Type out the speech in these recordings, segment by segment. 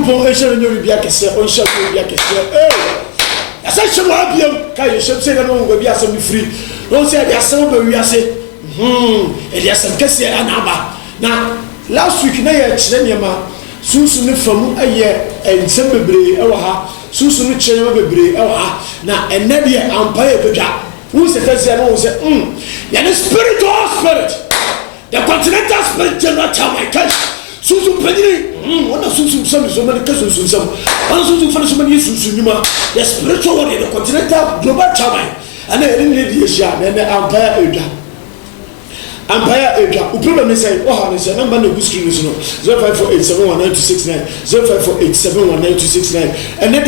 Nyankopon e hye no bia kese o hye no bia kese asa hye no abiem ka ye hye se na no ngo bia asem free no se dia asem ba wiase e dia asem kese anaba na last week na ye kire niema sunsu ne famu aye ensem bebre e wa ha sunsu ne kire niema bebre e wa ha na enne de ampa ye bedwa who se kese no se ya the spiritual spirit the continental spirit general my cash sunsu penini wana sunsu some so many cases sunsu wana sunsu fana so many sunsu nyuma the spiritual one the continental global chama and then need the share and empire edwa uproblem is say oh say number no good screen no 0548719269 0548719269 and then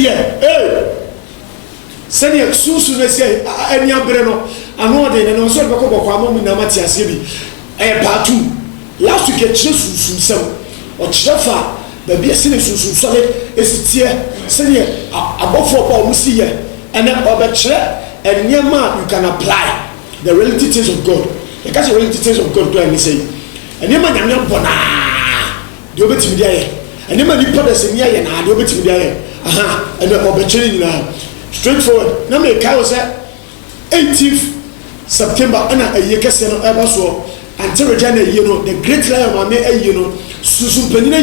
send your sunsu na say any ambre no ano de na so be ko bokwa mamu na matiase bi part 2 last week e chire sunsu sem o chirefa ba bia sene sunsu sole esitie sene abofo ba o musiye and obechire enyema you can apply the realities of God because the realities of God do I say enyema nyame bona de obetimi dia ye enyema ni pada se nia ye na de obetimi dia ye and obechire nyina straightforward na me kai say 18th September ana ayekese no eba so until regina the great lion mama susu penina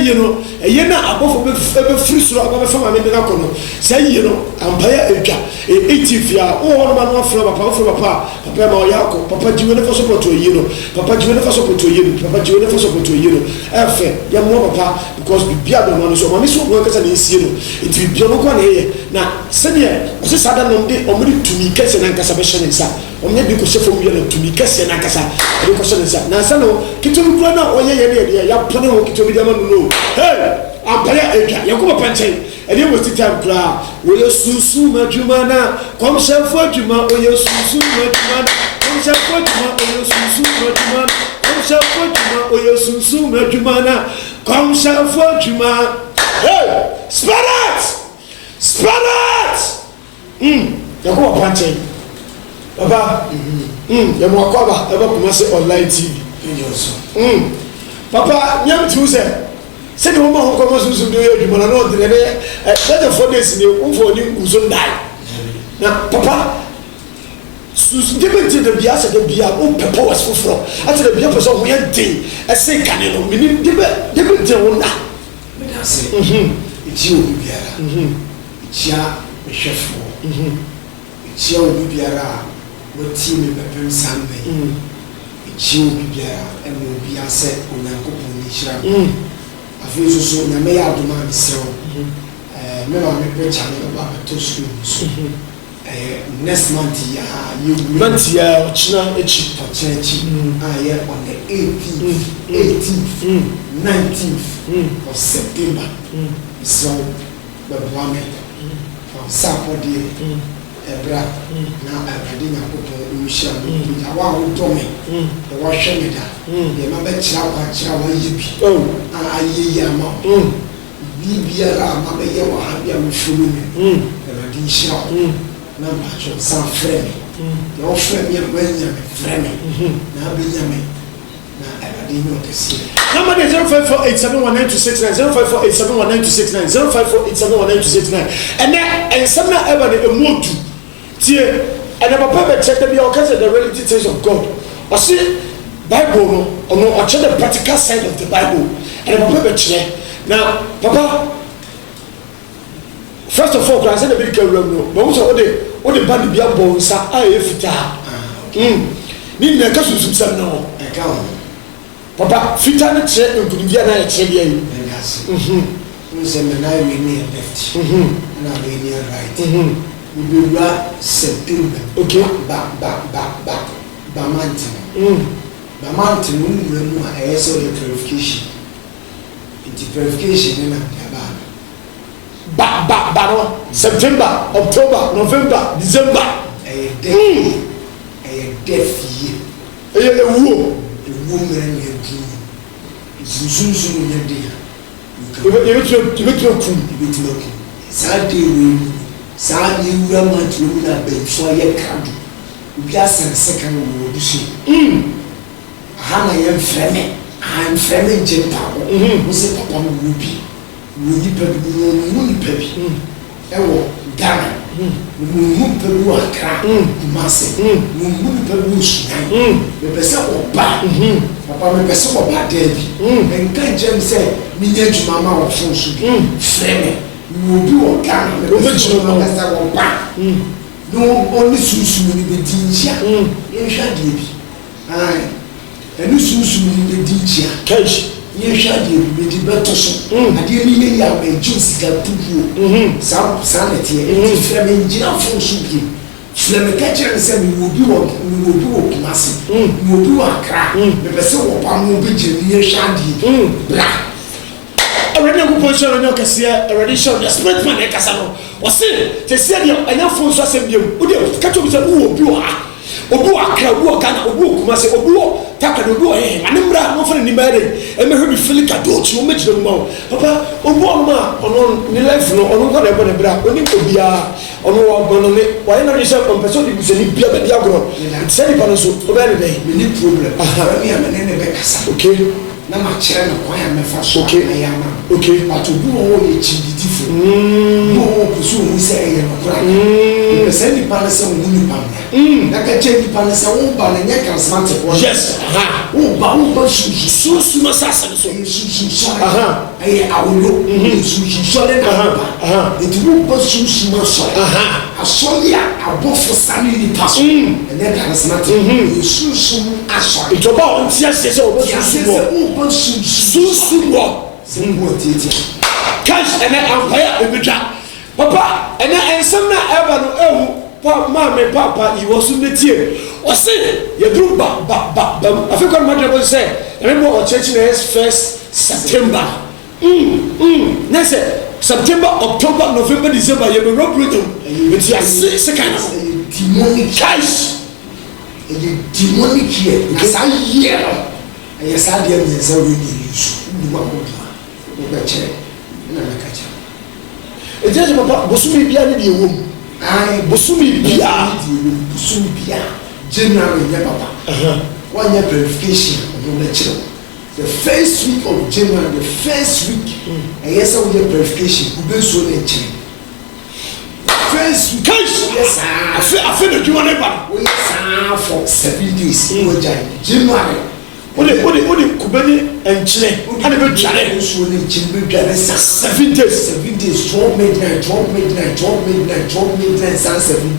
na abofo be free suro ababa fama me na kono say ampaya edwa 80 ya o hono ma no afro papa ma oyako papa jiwe ne faso poto papa jiwe ne faso poto efe ya mo papa because bibia do no so ma me so go kasa na esie no enti bibia no kwa na ye na sene o se sada no de o me tumi kase na nkasa be hye nsa o me bi ko se fom ye na tumi kase na nkasa be ko hye nsa na sa no kitumi kura na o ye ya pone ho kitumi de ma no hey ampaya edwa yakuba panchen ene mo time kura wo ye susu madwumana komshafo adwuma o ye susu madwumana komshafo adwuma o ye susu madwumana komshafo adwuma o ye susu madwumana komshafo adwuma hey spirit yakuba panchen baba ya mo akwaba eba kuma se online tv papa nyam tuze se de mo ho ko susu do ye djumana no de ne the 4 days ni umfo ni uzo ndai na papa susu de benti de bia se de bia o pepo was foforo ati de bia person ho ye den ese kane no mini de benti ho na me da se ichi obi biara ichia mehwefo ichia obi biara wati me bepem sanbe ichia obi biara eno obi ase onyankopon ni hira afi so na me ya adoma bisero me ma me preach am ba to school so next month ya you month ya ochina echi yeah on the 18th 19th of September so the one from Saturday ebra na abadi na kopo umshia ya wa udome the washemeda ye ma be chira wa yibi aye ya ma bibia ra ma be ye wa ha bia mfulu mi abadi shia na ba cho sa frame no frame ye gwenya me frame na be nyame na abadi no kesi number 0548719269 0548719269 and then some na ever the emodu tie and papa be check the o kase the realities of God o see Bible no o check the practical side of the Bible and papa be check now papa first of all class the big room no but so o de band bia bon sa a e fita ni na ka susum sam no e ka o papa fita na che nkunibia na e che dia yi nse me na we ni left na we ni right we be September okay ba mountain mu a so the purification the purification na ba no September October November December death year ewu mere ni edu sunsun ni de you saa de wura mantu na benfo ye kadu obi asense kan wo obi so aha na ye mfreme nje pa wo se papa mo bi nipa bi ɛwɔ Ghana nipa bi wɔ Accra Kumasi nipa bi wɔ Sudan mepɛ sɛ ɔba papa mepɛ sɛ ɔba dɛbi nka nkyɛn sɛ minya adwuma ma wɔ fon so bi frɛ me obi wɔ Ghana mepɛ sɛ ɔba no ɔne sunsun ni bɛ di nkyia yɛhwɛ adeɛ bi ɛne sunsun ni bɛ di nkyia cash yɛhwɛ adeɛ bi bɛ di bɛtɔ so adeɛ ni yɛ yɛ a ɛgye sika pupuo saa nɛteɛ ɛti frɛ me ngyina fon so bi frɛ me ka kyerɛ me sɛ mewɔ obi wɔ Kumasi mewɔ obi wɔ Accra mepɛ sɛ wɔba mo bɛgyina me yɛhwɛ adeɛ bra already go position on your kasiya already show the spirit man e kasa no o se te se dia anya fon so asem biem o de ka to bi se wo obi wa Accra obi wa Ghana obi wa Kumasi obi wa Takada obi wa animra no fa ni bare e me hwe bi filika do chi o me gire mo papa obi wa ma ono ni life no ono ko na ebo na bra oni obia ono wa bono ne wa ina ni se on person di bi se ni bia ba dia agro se ni pa no so o be ne dey me ni problem ara mi amene ne be kasa okay na ma kyerɛ no kwan a mɛfa so ayama okay but obi wɔ yɛ kyididifo no ko so hu sɛ ɛyɛ no kora no sɛ nipa no sɛ hu nipa no na ka kyerɛ nipa no sɛ wo ba no nyɛ charismatic wɔ yes wo ba susu no sasa no so susu ɛyɛ awolo susu sɔre na ba enti wo ba susu ma sɔre asɔre a abɔfo sane nipa so ɛnyɛ charismatic susu asɔre ìjọba ọ̀hún tí a ṣe sẹ́ o bẹ susu wọ susu wọ cash ẹnẹ ampaya ebitwa papa ẹnẹ ẹnsẹm na ẹba no ehu pa maame papa ìwọ so ne tie ọsẹ yẹduru ba afikọ ọmọdé bọ sẹ ẹni bọ ọkyẹkyẹ na yẹ first September nẹsẹ September October November December yẹ bẹ rọbìrì tó ètò yà sẹkàn náà demonic cash demonic here na saa yẹ no ɛyɛ saa deɛ mmiɛnsa wei ne yusu nduma mɔdua wobɛkyerɛ na mɛka kyerɛ ɛgyina sɛ papa bosome bia ne deɛ wɔm bosome bia bosome bia January nyɛ papa woanyɛ verification ɔno bɛkyerɛ the first week of January the first week ɛyɛ sɛ woyɛ verification wobɛsuo no nkyerɛ first week woyɛ saa afe na adwuma no ba woyɛ saa for 7 days wogyae January o de kubani enkyene ana be tware so ne nkyene be tware sa 7 days 12 midnight 7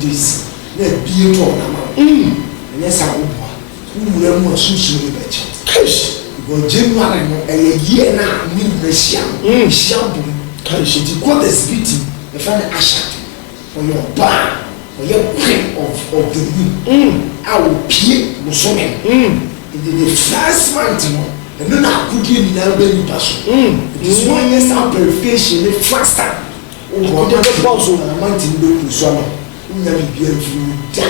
days na bie to na ma ene sa wo boa wo wura mu asusu ne be che cash go January no year na mi na shia bu cash di god is beating the father asha for your bar for your queen of the moon I will pay musomen the first month no and na akudi ni na be nipa so this one year some verification the faster o go dey boss o na month ni do so no nya bi bia fu da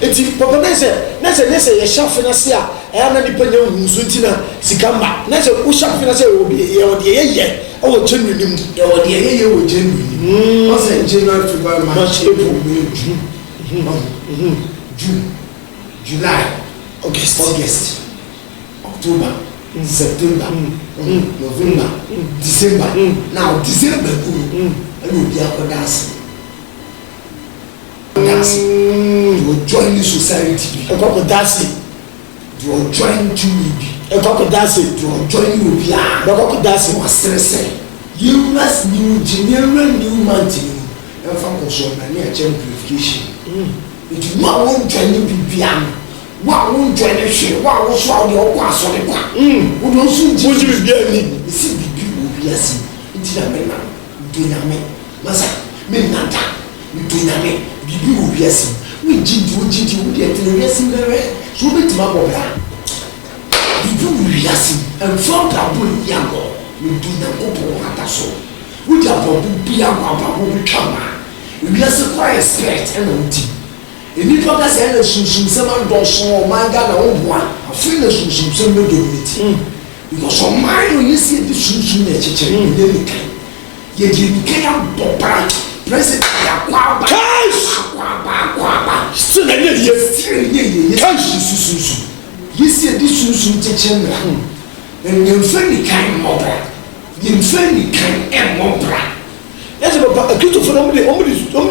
eti papa na se ye sha finance a e na nipa nya hunsu ntina sika mba na se o sha finance obi ye o de ye o wo January ni mu e o de ye wo January o se January February March April May June July August, October, September, November, December. Now December, I will be a dance. To join the society. A couple dancing. To join Julie. A couple dancing. To join you. A couple dancing. Was stressing. You must new general new mountain. And from Kosovo, near Champ Purification. It won't join you piano. Wa won join the share wa wo so awde okwa so de kwa wo don so ji wo ji bia ni si bibi wo bia si nti na me na dunya me masa me na ta dunya me bibi wo bia si we ji wo de tele bia si bere so beti ma bo bra bibi wo bia si and from that boy yango we dunya ko bo ata so wo ja bo bia kwa ba wo twa ma we bia se kwa expect and on ti eni to ka se na sunsun se man do so man ga na wo boa afi na sunsun se no dominate because o man no yesi di sunsun na chechere ni de kan ye di kan ya bobra president ya kwa ba kwa ba still na ye kan sunsun yesi di sunsun chechere na en fani kan mobra yɛn fɛn ni kan ɛmɔ bra ɛsɛ papa akitofo na ɔmo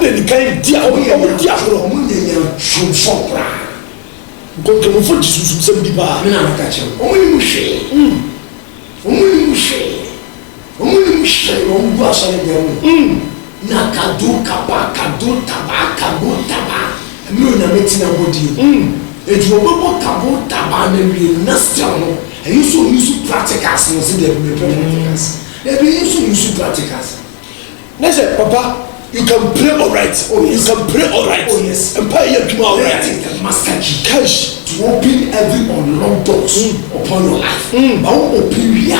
de ni kan di a ɔmo di agorɔ ɔmo nyɛ yɛn twomfɔ bra nkɔnkɔnfo di sunsun sɛm di paa mi na aka kyerɛ ɔmo ni mu hwee ɔmo ni mu hwee ɔmo bu asɔre bɛn mu na kado taba mi ò na mi ti na bɔ die etu ɔbɛbɔ kabo taba na wie na sɛw no ɛyi nso use practicals na ɔsi de ɛbi practicals ɛbi nso use practicals. ne sɛ papa you can pray alright you can pray alright mpa yɛ adwuma alright the master key cash to open every unlocked doors upon your life ba wo open wia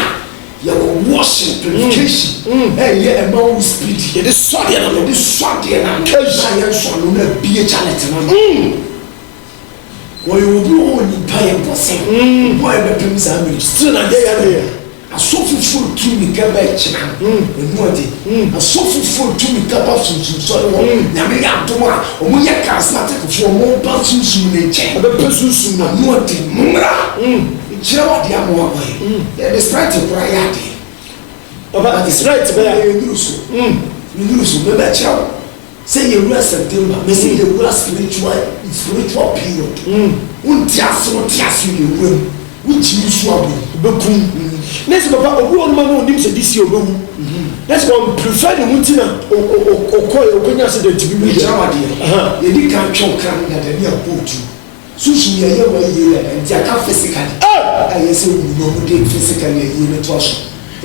yɛ wɔ washing purification ɛyɛ ɛma wo speed yɛde sɔdeɛ na no cash na yɛ nsɔ no na bie challenge na no wɔyɛ obi wɔ nipa yɛ bɔsɛn bɔ yɛ bɛpem saa mmiri still na yɛ yɛ asɔfofoɔ tumi kaba ɛkyina ɛnu ɔde asɔfofoɔ tumi kaba sunsun sɔrɔ wɔ nyame yɛ atom a ɔmo yɛ kaasmatikfoɔ ɔmo ba sunsun ne nkyɛn ɔbɛpɛ sunsun na ɛnu ɔde mmra nkyerɛ wɔ de ama wɔ yɛ yɛde sprite kora yɛ ade ɔba sprite bɛ yɛ ɛnuru so bɛbɛ kyerɛ wɔ sɛ yɛwura september mɛ sɛ yɛwura spiritual period wonti ase yɛwura mu wokyiri so abo bɛkum ne sɛ papa obi wɔ noma no onim sɛ disi ɔbɛwu ne sɛ wɔn prefer ne ho nti na ɔkɔɛ ɔkɔnya accident bi yɛgyina wadeɛ yɛdi kan twɛw kra no dada ne abɔɔtu susu yɛyɛ wɔ yie yɛ nti aka physically ayɛ sɛ wunu ɔmo de physically yɛyie no toa so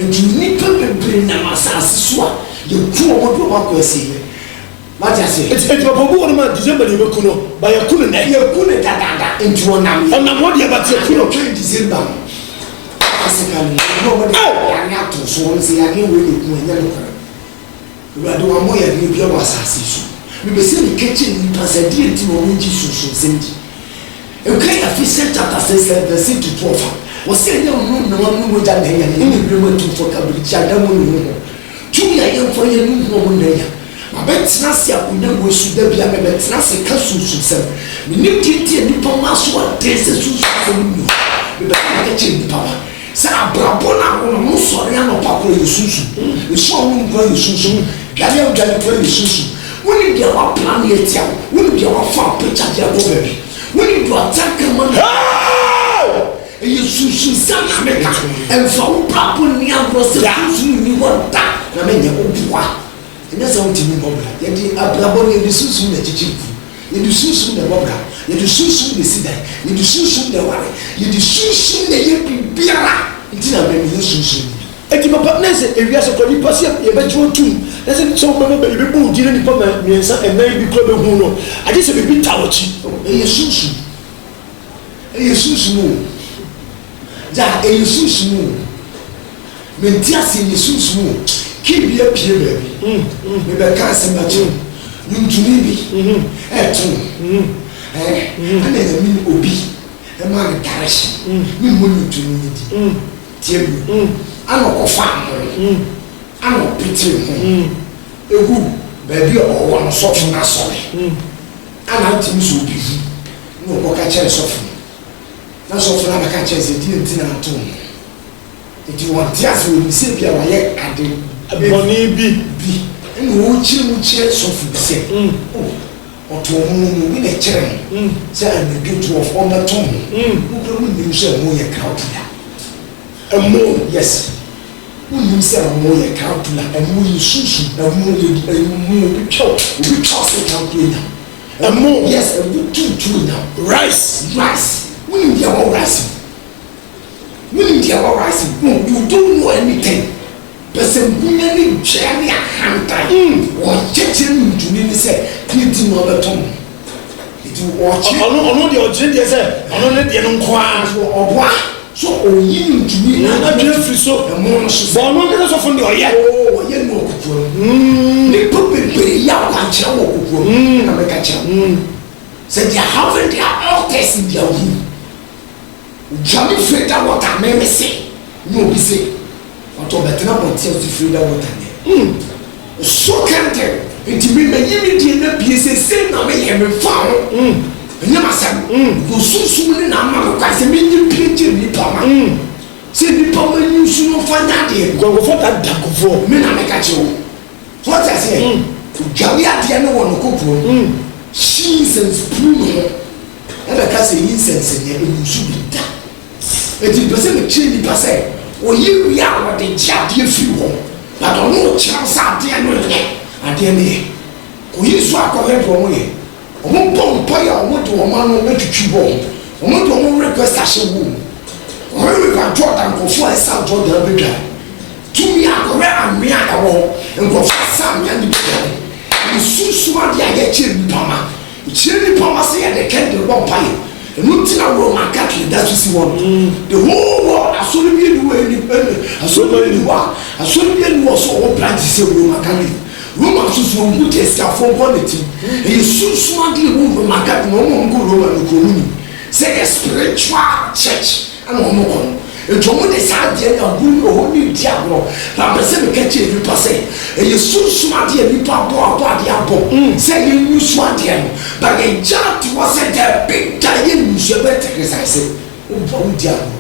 nti nnipa bebree nam asase so a yɛku ɔmo de ɔmo akɔ asi yɛ wati ase eti papa obi wɔ noma december de yɛbɛku no ba yɛku no nɛ yɛku no dadaada nti ɔnam hɔ deɛ ba te yɛku no twɛn december physically no ɔmo de yɛane ato so wɔn sɛ yɛane wɔ yɛku ɛnyɛ no kora ewurade wɔn mo yɛ ne bi wɔ asase so bibesi ne kɛkyɛ nipa sɛ deɛ nti na ɔmo ngyi sunsun nsɛm di okay Ephesians chapter 6 verse 12 wɔsɛ ɛnyɛ ɔno na wɔn mo gya na ɛyɛ ne ne bi mo tu fɔ kabiri kyi adamu ne ho tumi a yɛmfa yɛ ne ho ɔmo na ɛyɛ abɛtena se akonnwa wɔ su da bia mɛbɛtena se ka sunsunsɛm menim tietie nnipa ma so ɔden sɛ sunsunsɛm nnu mebɛka kyɛ nnipa ba sɛ abrabɔ no awono mo sɔre anɔpa korɔ yɛ sunsu ɛsu a wo nkora yɛ sunsu dwane a wodwane kora yɛ sunsu wonim deɛ woapla ne atia wo wonim deɛ woafa apɛkyagye akɔ baabi wonim deɛ ɔtaka ma no ɛyɛ sunsunsɛm na meka ɛmfa wo brabɔ nni agorɔ sɛ sunsu nni hɔ da na mɛnyɛ woboa ɛnyɛ sɛ wotumi bɔbra yɛde abrabɔ no yɛde sunsum na kyekye ku yɛde sunsum na bɔbra yɛde sunsum na si dan yɛde sunsum na ware yɛde sunsum na yɛ biribiara nti na bɛmi yɛ sunsum eti papa ne sɛ ewiase kɔ nipa sɛ yɛbɛgye wo tum ne sɛ sɛ wobɛbɛ yɛbɛbɔ wo di ne nipa mmiɛnsa ɛnan bi kora bɛhu no agye sɛ biribi ta wɔkyi ɛyɛ sunsum o gya ɛyɛ sunsum o menti ase ɛyɛ sunsum o kibia pie baabi mebɛka asɛm akyerɛ ntumi bi ɛto ɛna nyame obi ɛma ne direction ne mmɔ ne ntumi ne di tie mu ana ɔkɔfa amono ana ɔpetire ho egu baabi a ɔwɔ no sɔfo no asɔre ana ntumi so obi hu na ɔkɔka kyerɛ sɔfo na sɔfo no abɛka kyerɛ sɛ di nti na ato ho nti wɔnte ase wɔ sɛ bi a wɔyɛ ade abɔne bi ɛna wɔkyerɛ mu kyerɛ sɔfo bi sɛ ɔto ɔmo no obi na kyerɛ no sɛ anadwo to ɔfɔ bɛto ho wokura wonim sɛ ɛmo yɛ crowdula ɛmo yes wonim sɛ ɛmo yɛ crowdula ɛmo yɛ susu ɛmo obi twɛw sɛ crowdula nya ɛmo yes ɛmo tuntum nya rice wonim deɛ wɔ rice you don't know anything pɛsɛ nkunya ne ntwea ne ahantan wɔkyɛkyerɛ ne ntumi ne sɛ ne ti na ɔbɛtɔ mo nti wɔkyerɛ ɔno deɛ ɔkyerɛ deɛ sɛ ɔno ne deɛ no nkoa ɔboa so ɔyi ne ntumi na adwene firi so ɛmo no so bɔ ɔno nkɛsɛ sɔfo ne ɔyɛ ɔyɛ ne ɔkokoam nipa bebree yɛ akwankyerɛ wɔ kokoam na mɛka kyerɛ sɛ they are having their altars in their room dwane firi da wɔta mɛmɛ se ne obi se ɔtɔ bɛtena bɔnten ɔsi firi da wɔta ne so kɛntɛ nti mi mɛ yimi die na pie se na mɛ yɛ mi fa ho ɛnyɛ ma sɛm yɛ sunsun ne na ama mi kwa sɛ mi nye pie gye nipa ma say nipa ma nyusu no fa nyade go for that dankofo me na me ka che wo what I say jawi ade no won kopo Jesus prove e be ka say incense ne nyusu bi da e di pese me chi nipa say o yi wi a wo de jade fi wo but ono cha sa ade no ne ade ne ko yi so akọhe do mo ye omo bon pa ya omo de omo no metwitwi bo omo de omo request ahye wo omo ka Jordan ko fo esa Jordan be dwa tumi akọhe amia da wo nko fa sa amia ni be ni susu ade ya che ni pama che ni pama se ya de kende bo pa ye enu tina Roman Catholic that you see one the whole world asori bi ni we ni asori bi ni wa asori bi ni wo so wo practice Roman Catholic Roma susu omu test afọ quality e susu adi ewu Roma Catholic no mo ngo Roma no komu say a spiritual church and omo kon e to mo de sa de na bu o ni diablo na pese me ka che bi pase e susu adi e bi pa bo adi abo say you susu adi no but e ja ti was a big giant musebe te say o bo diablo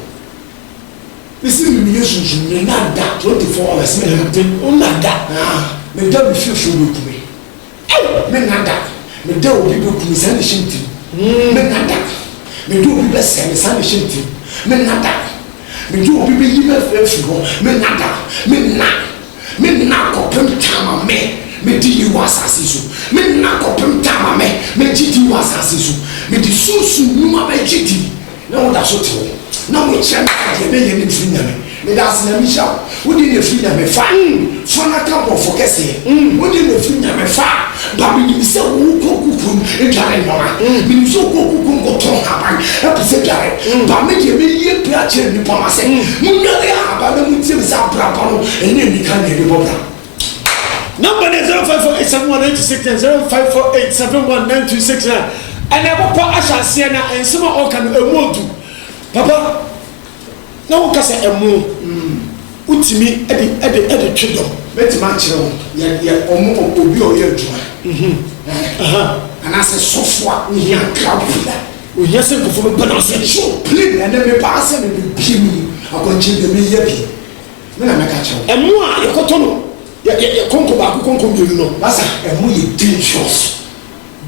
listen me yesu me na da 24 hours me na ten o na da me da me feel be kume me nada me da obi be kume san ne shinti me nada me do obi be se me san ne shinti me nada me do obi be yi me fe ho me nada me na kopem tama me di you asase so me na kopem tama me gidi you asase so me di susu numa be gidi na wo da so te na mo che na de be ye ni firi nyame me da se na mi sha wo di ne firi nyame fa na ka bo fo kese wo di ne firi nyame fa ba bi ni se wo ko kukum e dware no mi ni so ko kukum ko to ha ba e pe se dware ba me je me ye pia che ni pa ma se mu nyare ha ba na mu ti me sa bra pa no e ne mi ka ne de bo bra number 05487196 0548719269 and I papa ashasia na ensema o kan emodu papa na wo kasa emu utimi ede twedom betima kire ya omo obi o ye aduma ana se sofwa ni ya krabula o yese kofo be balance so please and me pass me bi mi akonche de me ye bi me na meka kire emu a yekoto no ye konko ba ko konko bi no basa emu ye dangerous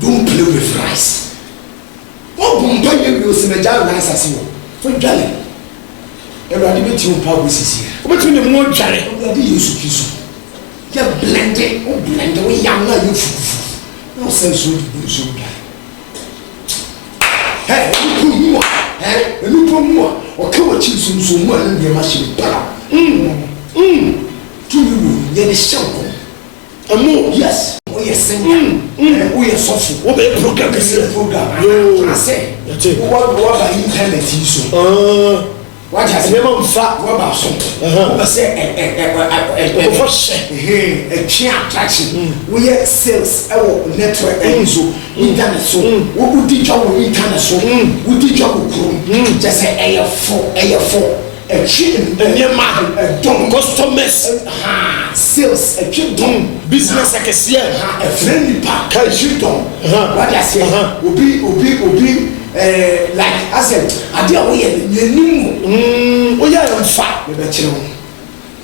don't play with rice o bomba ye bi o se na ja rice asiwo fo dwale everybody be tune power sisi o be tune mo dware o be Yesu Kristo ya blende o yam na you fufu no sense so do so dwale hey enu pomu o ka wa chi so mu an de ma shi para tu you ye ne shanko emu yes o ye senya o ye sofu o be program yo I say what ba internet so what has never mfa what ba so o say for a chain attraction we hear sales our network so internet so we di job with internet so we di job with Chrome just say air for a chain don customers sales a chain don business akese a friendly pack ka don what I say obi like I said ade a we ye nimu o ya mfa me be kire wo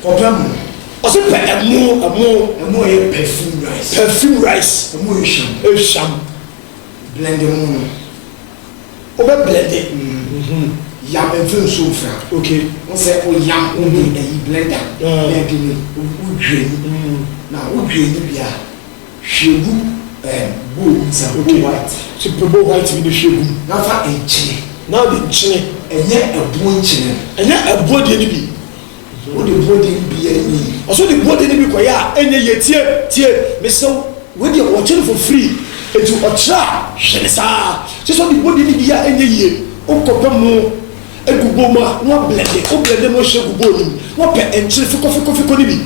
problem o se pe emu ye perfume rice emu ye sham blend mu o be blend yam even so fra okay on say o yam o ni blender na di ni o dwani na o dwani bia hwegu bowl sa white so people white with the hwegu na fa enchine now the enchine enye ebo enchine enye ebo de ni bi o de body bi ani o so de body ni bi ko ya enye ye tie me so we dey watching for free etu otra hwene sa so the body ni bi ya enye ye o ko pe mu eguboma no blende no hwegu ni no pe enchine fiko ni bi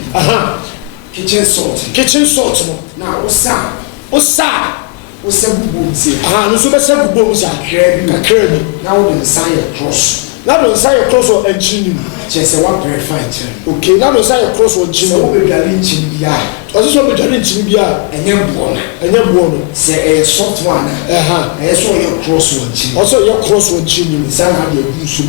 kitchen salt no na o sa bubu nsi no so be sa bubu sa kakra bi na wo de sign cross Now don't say a cross or a chin. Just one verify. Okay, now don't say a cross or chin. So we are in Chinbia. Also, we are in Chinbia. And then born. And then born. Say a soft one. I saw your cross or chin. Also, your cross or chin. Son had your goose.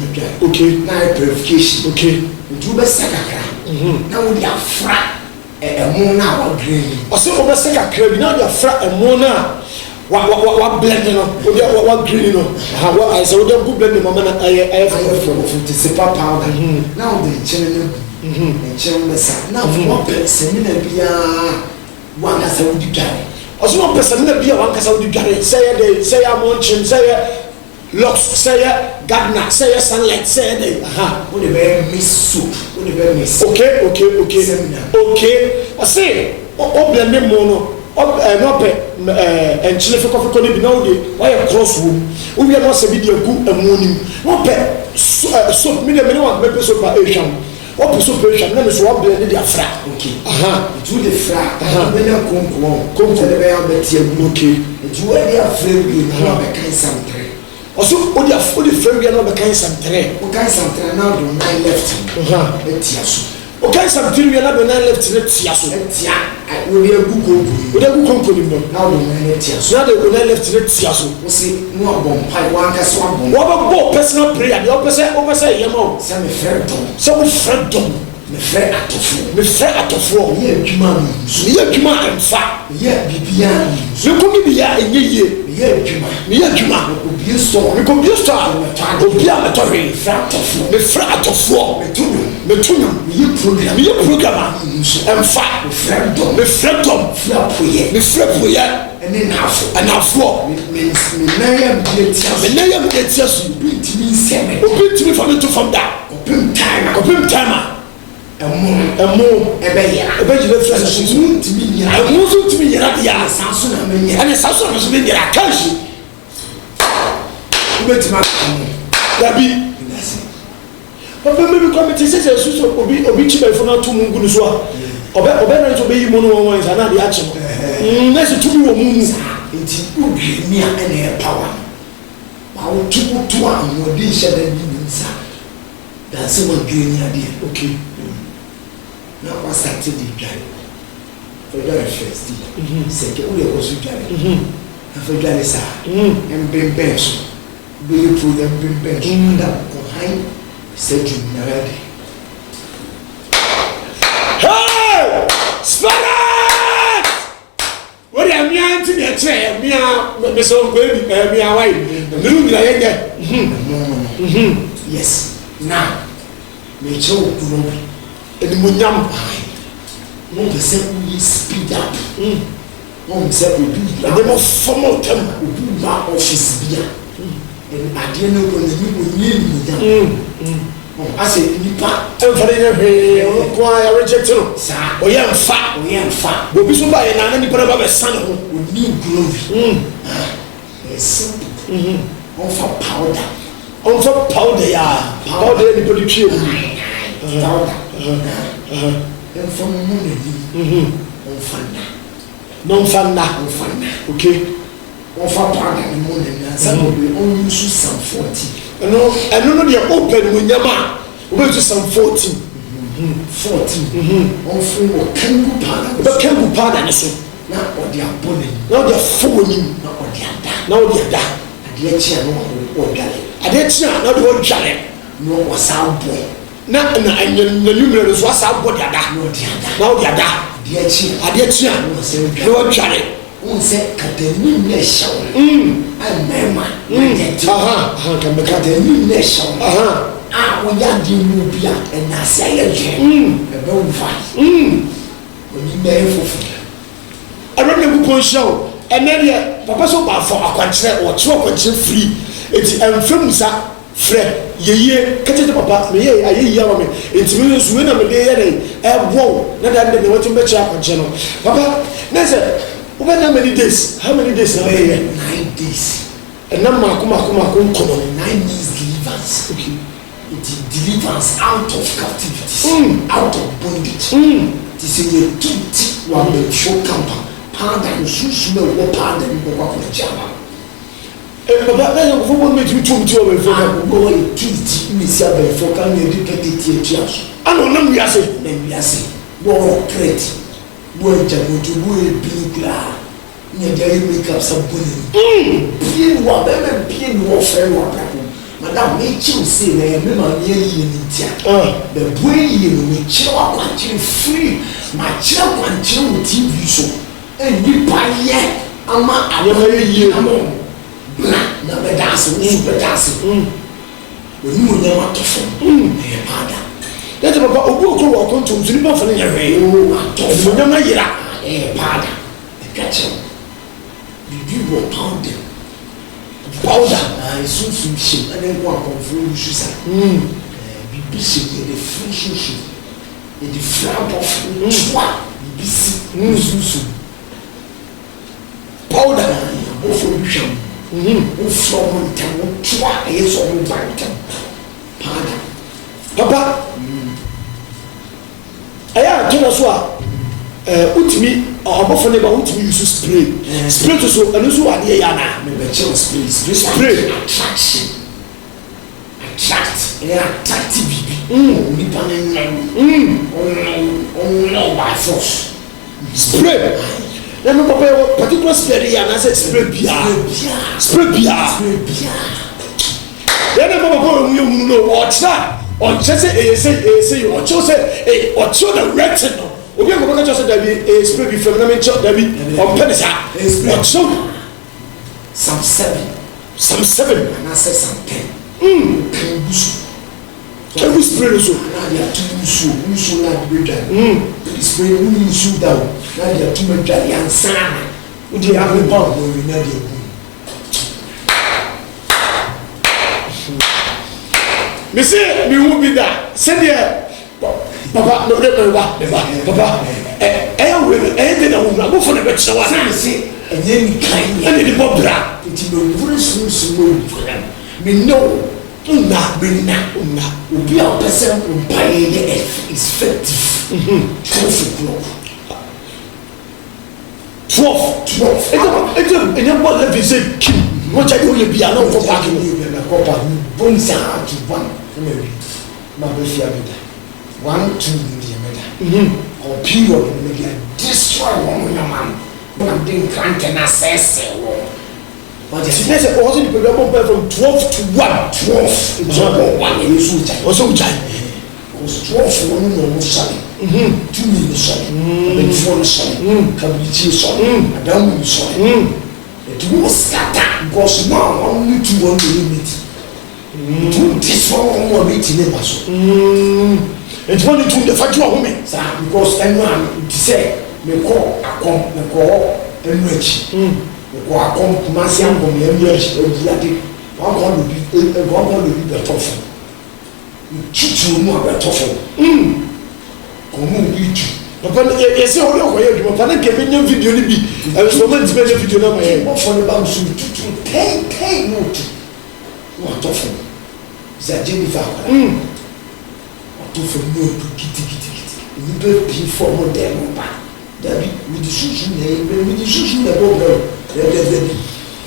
Okay. Now verification. Okay. Do best second. Now we are frat. A moon now green. Also, over second crab. Now you are frat and mona. What blending of what green of how I said, good blending moment. I have from super powder. Now the children and children now one person in a beer one as I would do carry. Also, one person in a beer one as I would do carry. Say they say I'm on chin, say locks, say gardener, say sunlight, say they. What a very miss soup. What a very miss. Okay. I say, oh, blending mono. And Chile for coffee be now why a crossroom. We are not a video good and morning. One pair soap, minimum paper soap by Asian. What soap Asian? Then is what blended their frat. Okay. Do the frat. When I come to the bear, but you okay. Do I have free now became something. Also, what you have fully free and not became something. What kind of something now do I left? Okay, something we are not left in the Tiaso. We are good. We are good company. Now the man Tiaso. Now they will left in the Tiaso. We see no bomb pie, one has one bomb. What about personal prayer? The opposite, Yamo. Some friend, some friend, me friend at the floor. Me friend at the floor. Yeah, Juman. Yeah, Juman and fat. Yeah, Bibian. You could be a year. Yeah, Juman. Yeah, Juman. We could be a star. We be a toy. Frat of floor. Me friend at the floor. Me you program and fat. Me friend Tom. Me friend and then half floor. Me name gets us. Beat me from that. Open timer. A moon, a bear, a vegetable moon to me, a moon to me, and a Samson, and a Samson has been there. I can't you. Wait, that be. But maybe committee says a social will be obituary for not 2 moons. Or better to be mono ones and not the action. That's 2 moons. It's good near any power. I will keep 2 1 or this shed and inside. That's someone green idea. Okay. Now I started the guy. For the first second, we also carry. And for Galisa, and Ben Bench, Billy Prude and Ben Bench, and that behind said you already. Hey! Spirit! What am I to the chair? Me are so baby, me are white. Yes. Now, me show glory. And the Munyam pie. No, the same we speed up. No, said we do. And they must formal them who do my office beer. And I didn't know when you need me. I say, Nipa, everybody, I reject you. Sir, we are fat. But we should buy an enemy of a son who need glory. It's simple. On for powder. On for powder, yeah. Powder, anybody cheer. Powder. And from morning, non fanda, okay. On for powder in the morning, and some of the only use some 40. And no, they are open when you're man. We go to some 14. 14. On for Kangu powder. But Kangu powder, so now what they are pulling. Now they are following. Now what they are done. Now they are done. And the chair, no one galley. And the chair, not the one galley. No was our boy. Now, and the numerous was our body. Now they are done. The chair, no one galley. One said, cut the new nation. I'm Mamma. Can be cut the new nation. We are the Nubia, and I say again, a bone fight. When you marry for I remember one show, and then Papa so bad for a quantity or 2 quantity free. It's famous, Fred, ye, catch it, Papa, me, I hear me. It's means when I'm a day, I won't, not that they want to match up on channel. Papa, that's over how many days? How many days? 9 days. And now, Makuma, 9 days deliverance. Okay. It is deliverance out of captivity, out of bondage. This is a 2 1 show camper. Pardon, Susu, what pardon, what Java. Papa, I don't want me to talk to you about boy, kids, Miss Abel, for coming to get it here. I don't know, we are saying. Then we are saying, boy, great. Boy, Jago to boy, blue glad. You make up some bullying. Pin what them pin warfare. Madame, make you say, I remember nearly in India. The boy, you will chill out until free. My child want to TV show. And you buy yet. I never hear you. Never dancing, super dancing. When you never to phone. That's about a book or come to Zimba for the way. Oh, I don't know. Pada. Catch him. You will pound them. Powder. I soon ship and then walk on full shoes. Be busy in the free shoe. In the flower of swat. Be busy. Powder. Both of you. Who from town, try is on Barrington. Pardon. Papa, I told us what Utimi or Buffalo about Utimi used to spray. Spray to so and also at Yana. Maybe spray. Attraction. Attract. Attractive. No by force. Spray. Let me prepare a particular spray and I said spray beer. Spray beer. Then I'm going to know what's that. On just say, or chose it, or show the retinal. We are going to just a spray from the main chop, David, on Penisa. What so? Some 7, and I said some 10. Can we spray so? Now they are too so not breeder. Spray you shoot down. Now they are too much and sana. Would you have a bomb or you know the me say me won't be that. Send here. Papa, no, Papa. Then I will go for the better one. I say, and then we kind and the Bobra. It is no very soon for them. Me know. Una. Will be our person who buy is effective. 12. And then what let me say, what I do, be alone for parking. Bones are to one. My baby, 1, 2 million or period may destroy one man. One thing can't assess. But it's also from 12 to 1. 12. It's about 1 in the also giant. Because 12 1 no sorry. 2 million sorry. And 4 sorry. Kabiti sorry. Adam sorry. It was scatter because now only 2 1 limit. This one more meeting in Basso. It's only to the factual woman, because anyone say, me call a comp, me call and rich. Me call a comp, Massian, and rich, one will be the tough. You teach you more about tough. Come on, eat. But yes, all your way, but I can't give video. I was so much better video now. My head, for the bounce to pay note. What tough. Is Jennifer? To for no to kitty. You don't pay for more than one. That with the sushi, with the sushi, the problem.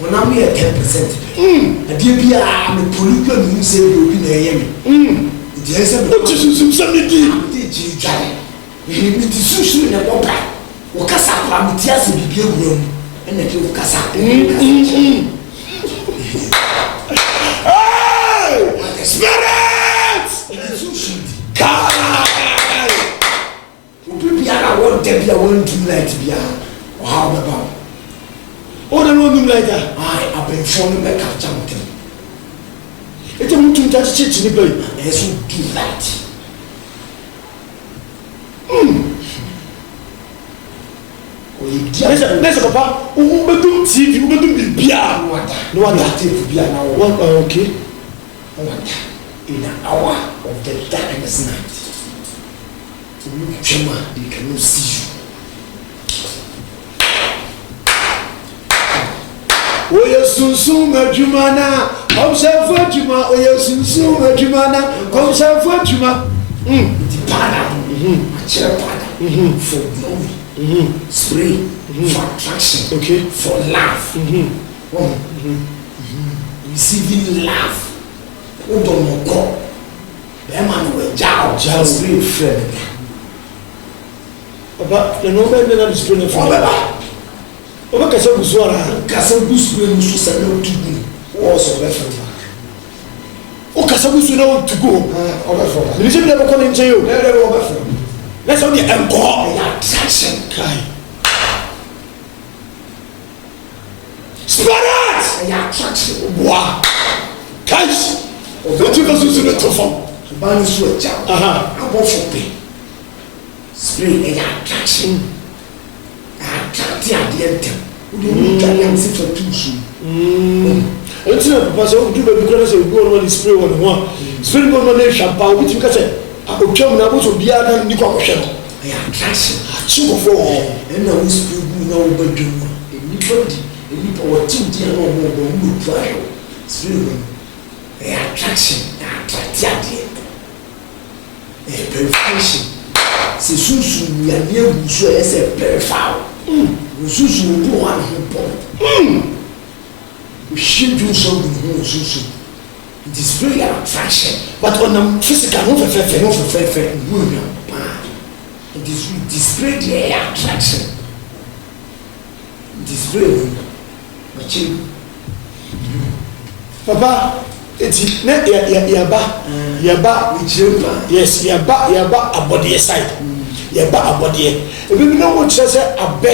When I'm here 10%, a dear, I'm a political who say you'll be there. There's a lot of something. With the sushi in the water, or Casa, Matias will be a room, and then you Casa. Spirits! Kai! People are want to be a one to light to be a how about? Oh, the room like that. I've been falling back at something. It's a moon to touch church in the boy. There's no do light. There's a papa who will do TV, who will do beer. No one that take beer now. Okay. In an hour of the darkest night, they cannot see you. Oh, yes, soon, Jumana, observe what you are, oh, yes, soon, Jumana, observe what you are. The banner, a chair banner, for glory, spray, for attraction, okay, for love. receiving love o do no ko be ma no we jao spirit friend Papa, the number that is going to fall. Oba kasa busuara. Kasa busuara musu sa na otugu. Wo so be fa. O kasa busu na otugu. Oba fa. Ni se bi na ko ni nche yo. Na le oba fa. Let's only encore. Ya attraction Kai. Spirit. Ya attraction. Wow. Kai. O tu vas sur le tofon. Ba ni so ja. Abo fo pe. Spirit is attraction. Attraction at the end. We don't need to for two shoes. It's not because you do because you go on the spirit on one. Spirit go on the champagne which you can say. I go come na go be other ni kwa question. Attraction. Chigo for. And now we spirit we know what do. Anybody what team dey no mo try. Spirit attraction. Attraction. Perfection. C'est sous il y a bien vous soyez c'est perfect. Sous vous pour un bon. She do something sous. It is very attraction. But on a physical no fair. It is display the attraction. Display. Papa, it's not yaba yes yaba abody side yaba abody e bi no wo kire se abe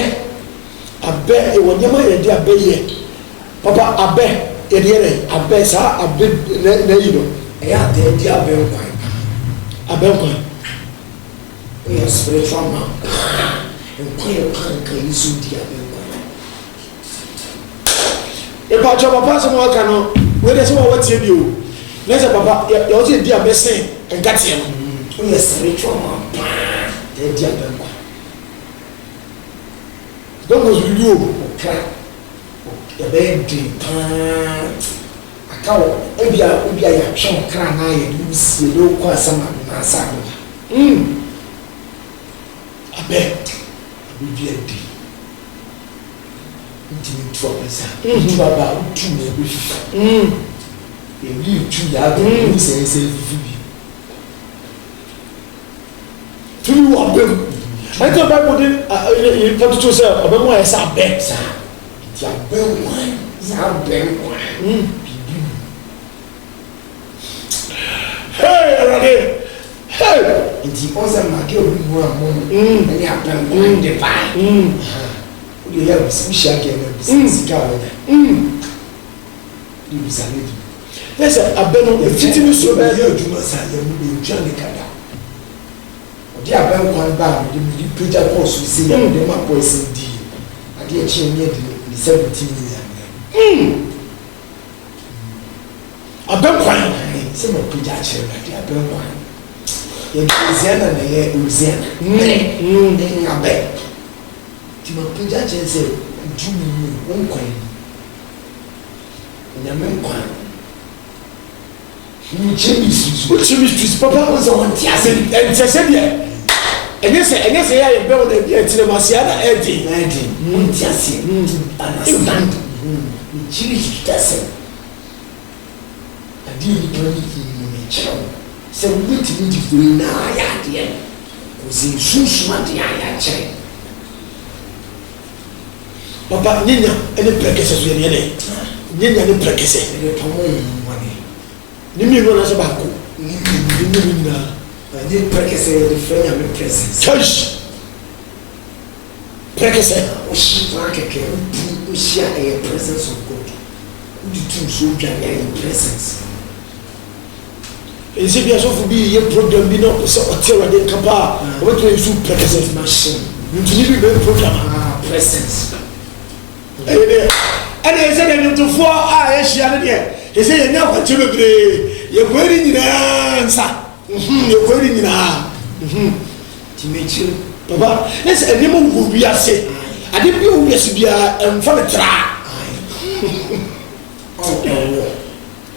e wonyama ye di abe ye papa abe ye de abe sa abe na yi no e ya de di abe nkwan we are spiritual man nkwan kan yi so di abe nkwan e pa jo papa so mo aka no we dey so what tie bi o nese papa ya o se di abese engatie no we are spiritual man de di abe nkwan don't go you okra ya be di akawo obi a ya hwe okra na ya du sie do kwa sama na sa no abe bi di ntimi to pesa tu baba tu me bi fifa e tu ya do se fifi tu ni wa be I tell Bible in to say about mo esa be sa ti abe wan sa be wan hey hey nti oza mage obi mu amon ni abe wan de ba you have special game business guy you be salad yes abeno e fitini so be ya aduma sa ya mu be twa ne kada odi aben kwan ba de preacher course see ya de ma boys di ade e chi me de 17 years aben kwan se mo preacher che de aben kwan ya Louisiana na ya Louisiana aben ti mo preacher che se ntumi ni won kwan nyame kwan ni chemistry papa was on tiase and say there and say ya be on the tinemasia na edi on tiase understand ni chemistry tase adi ni plani ni chao se wuti ni di na ya de ko se susu adi ya che papa nyenya ene prekese so ye ne nyenya ne prekese ne tomo wani ni mi no na se ba ko ni na ni prekese de frenya me presence church prekese o shi wa keke o shi a presence of God o di tu so dwa ya presence ese bia so fu bi ye program bi no so otera de kapa o beto yesu prekese machine ni bi be program presence ene ese de ntofo a ye hia ne de ese ye nya kwache bebre ye kweri nyina nsa ye kweri nyina timechi papa ese ene mo wo bi ase ade bi o wese bia emfa me tra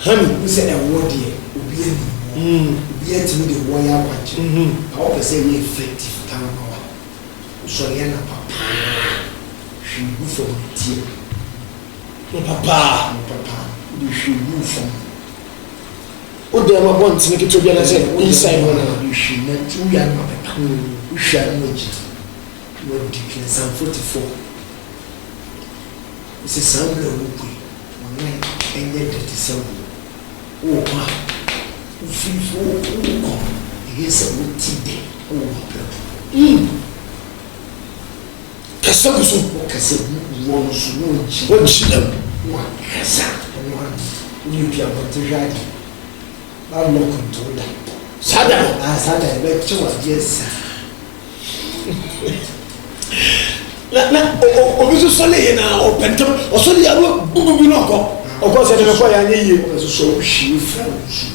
hani use e wodi obi ani obi atimi de wo ya kwache how be say we effective kan no so ye na papa hwi bu fo tie papa papa you from. O de ma bon tin ke to bia na say inside one you should not you are not. You shall not. You are declaring Psalm 44. It's a Psalm of Luke. Online and yet it is a oh wow. You feel oh yes a good tea oh kasabuso wɔnso no wɔnhyira wa kasa ni bia bɔtɔhwade ba lɔk nto da sada bɛ kye wa yes na obi so sɔle yɛ na ɔpɛntɛm ɔsɔle yɛ no bububu no ɔkɔ sɛ de bɛkɔ yɛ anyɛ yie ɔso so hwie fra nso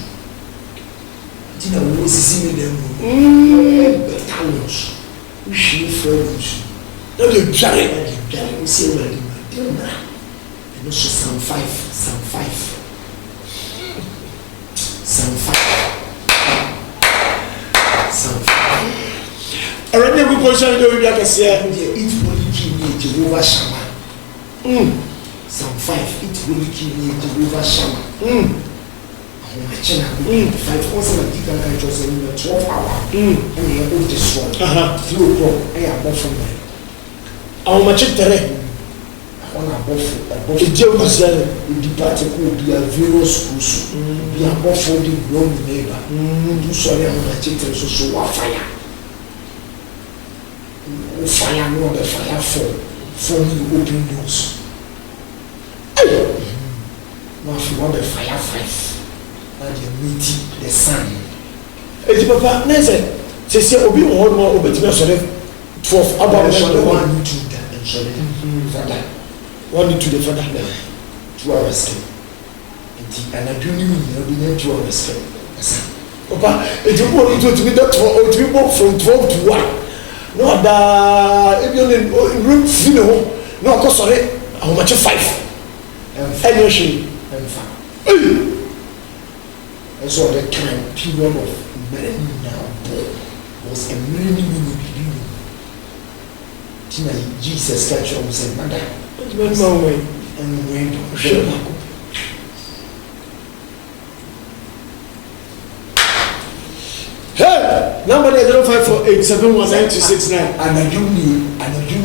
dina wo sisi ne dɛm mo bɛta no so hwie fra nso na de dware we say well and also Psalm 5 already we position do we be akese it will kill Jehovah Shammah Psalm 5 it will kill Jehovah Shammah achina 5 also na dika kan chose in 12 hours and you go destroy 3 o'clock I am off from there àwọn ma chitere on above eje uzele the party could be a various schools be above for the grown neighbor do sorry on a chitere so wa fire no the fire fall from the open doors no if you want the fire five and you meet the sun eji papa na se se obi wo no obetime sore 12 about the one to father 1 to the father 2 hours and I do need 2 hours papa it will to be that from 12 to 1 no da if you room feel no no ko sorry how much 5 and you should and so the time period of many now was a many Jesus catch on say mother no way and when hey number 0548719269 and I do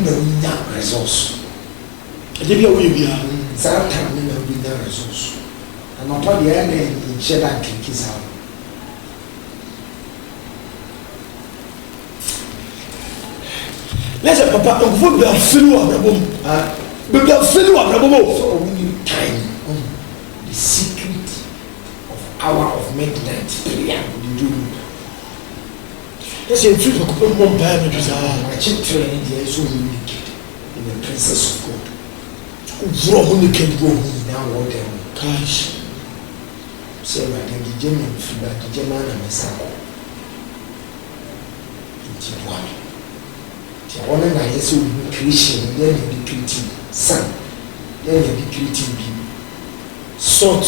know resource dey be we be that time na be that resource and on top the end in share that kids out let's say papa on be fill abrabom be fill abrabom so we need time the secret of hour of midnight prayer we do let's say free for couple more by me just my children there so wicked in the presence of God who who can go now what them cash say my the German fever the German and Messiah in one one na yeso creation then the creating sun then the creating be salt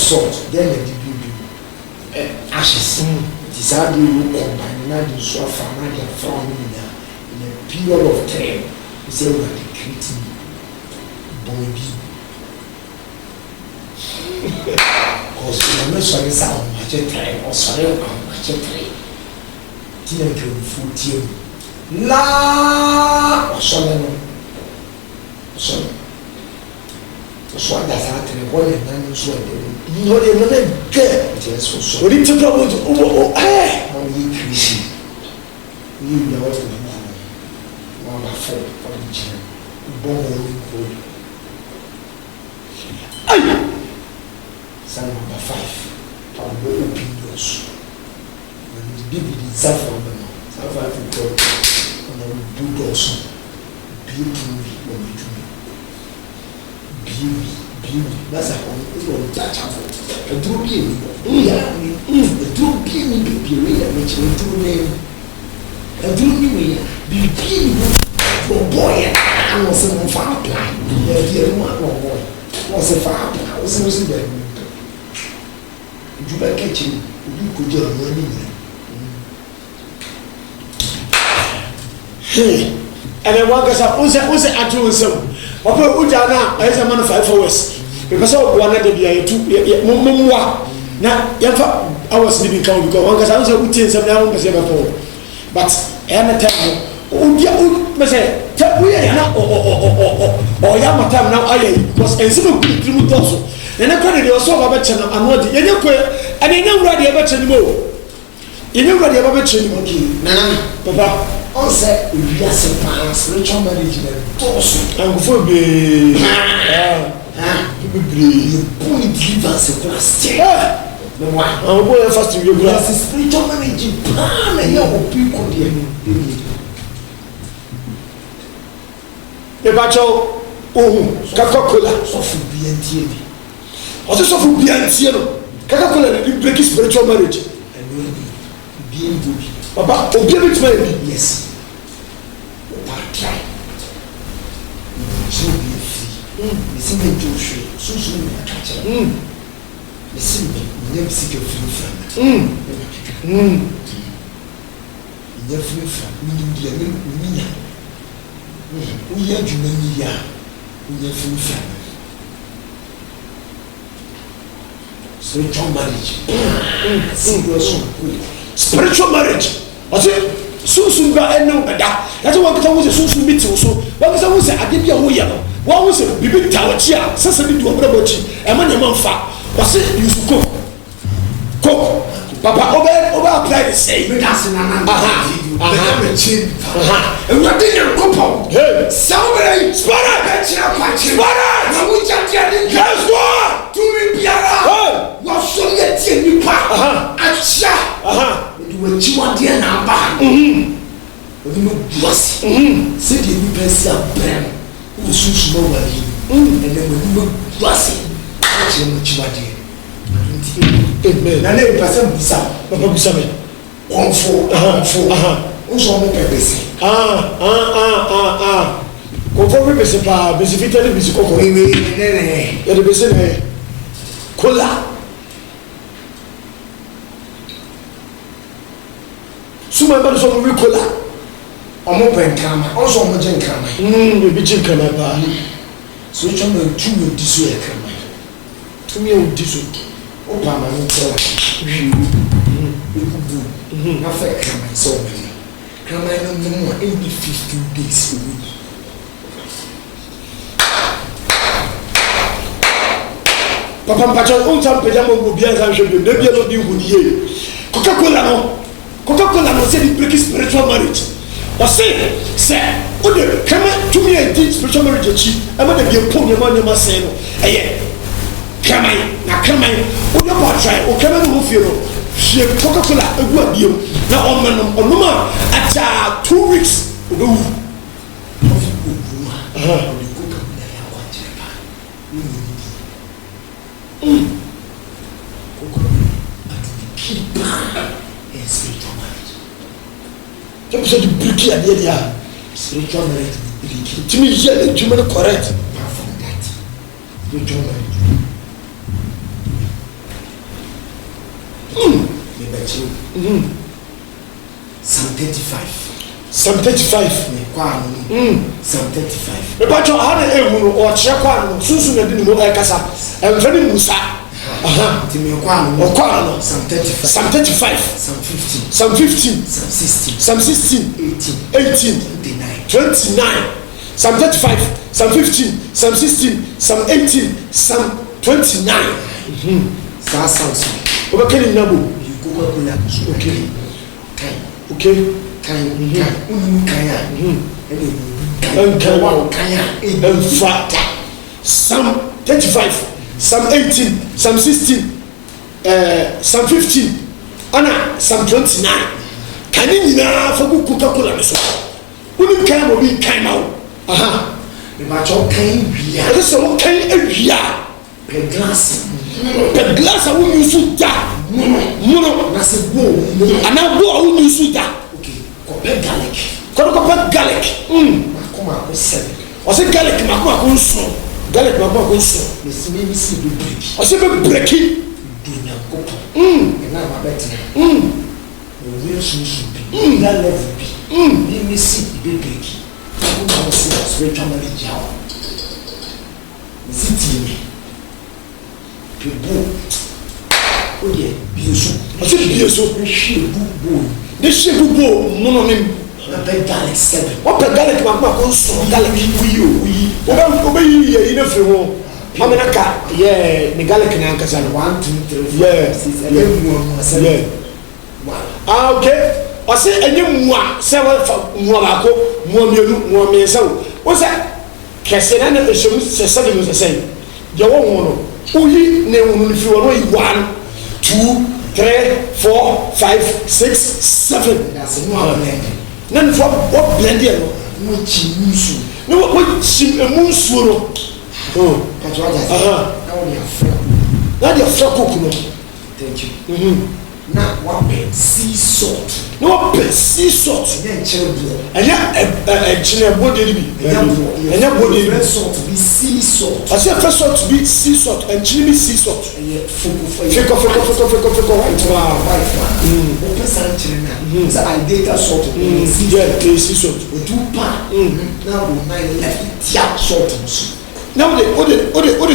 then the be ashes it is how you combine na the so far na the from in a period of time we say we are the creating body because we are not sorry sound much time or sorry much time tina ke futie la osole no osole so that after the one and so no dey no dey get just so odi ti trouble o on you creation you know what to do one by 4 for the gym born code ay Psalm number 5 for the open doors and the big desire for them Psalm 5 to God and the doors beauty when we do beauty that's a on touch a do be a do be a which we do name a do be for boy and was a far plan yeah one was a far plan was a you back at you could do running and then one gets up who's at you so papa uja na I say man 5 hours because one of the two more now Yafa I was living count because I was a routine some down but any time we are now or Yamatam now I was a simple good also. And I credit yourself about channel and what you know, and you know what the about anymore. You know what the about anymore. Nana, Papa, on set, we are spiritual management. I'm for be you point give us a question. The one, I'm going first to your glass spiritual management plan and your people here. The battle, Coca-Cola, so BNT. Also, so for BNT, Coca-Cola, you break spiritual marriage. And will be BNT. Papa, obey it, maybe. Yes. Try. So be free. You see me do free. So soon I catch it. You see me, never see your free friend. You're free friend. We are Jumania. We are free friend. Spiritual marriage. Spiritual marriage. I say, soon got a no better. That's what I was a soon meeting. So, what was I was I give you a way. What was a big tower chair? Sesame to a brother, a man, a man fat. Was it you to cook? Cook. Papa, over apply the same. That's an and what did you couple? Hey, somebody, Spara, Spara, now we just guess what? to me, Piara. Was so yet in the park. And shot. You were Chiwa dear number. When you was, said you person brand who was so nobody. And then when you was, Chiwa dear. Amen. And then person Busa, Papa Busame. One for, who's on the purpose. Conforme Bessie Pa, Bessie Vitaly, Bessie Coco. You're the Bessie Cola. Suma ba so mo Cola. Omo penkama, also omo jenkama. You be jenkama ba. So you chama tu me diso e kama. Tu me o diso. O pa ma no tela. Na fa kama so me. Kama no mo every 15 days a week. Papa Pacho, on t'a payé mon bien à jouer de bien au dieu. Coca-Cola no c'est du break spiritual marriage. Parce que c'est au de comment tu me dis spiritual marriage chi, ama de bien pour le monde ma c'est no. Eh kama na kama o de pas try o kama no firo. Je Coca-Cola egu abiem na on ma ata 2 weeks o do. Tu peux te briquer à dire Spiritual marriage. tu me gères tu me correct. Apart from that, spiritual marriage. Psalm 35. Psalm 35. Psalm 35. Me pa cho ha na ehu no o kire kwa no sunsun na di no e kasa. E mfa ni musa. Psalm 35. Psalm 35. Psalm 15. Psalm 15. Psalm 16. Psalm 16. 18. 29. Psalm 35. Psalm 15. Psalm 16. Psalm 18. Psalm 29. Ça sounds. Oba keni nabo. Okay. Okay. Psalm 35, Psalm 18, Psalm 16, Psalm 15, Anna, Psalm 29. Can you now for Coca-Cola? Wouldn't come or be came out. Aha. The match all came here. That is all came every year. Per glass. Per glass, I will use it. Mono, that's a bow. And I will use it. Okay. Garlic. Garlic. Makoma 7. I said garlic, Makoma Kunso. Garlic, Makoma Kunso. Yes, maybe see the break. I said breaking. And now I'm betting. The real should be. That level be. Let me see the break. I want to see spiritual marriage. Is it me? people. Oh yeah, bioso. I said bioso. The shape bubo no name. Na bed garlic 7. What per garlic ma ko so garlic we. Oba yi na firi ho. Amenaka yeah, the garlic na nkasa 1 2 3 4 yeah 6 7 ah okay. I say any mua se wa mua ba ko mua mienu mua miensa wo say kese na na ehwem se se de se ye wo ho no uyi na ehunu ni fi wo no 1 2 3 4 5 6 7 that's no blend na ni for what blend here no no chimusu no what chim emunsu no oh katwa just now we are from na dia fra cook no thank you na what sea salt no what sea salt then children anya chine body bi anya body red salt be sea salt I say first salt to be sea salt and chili be sea salt fiko white one person chile so I data salt yeah sea salt we do pa now we nine left tia salt so now the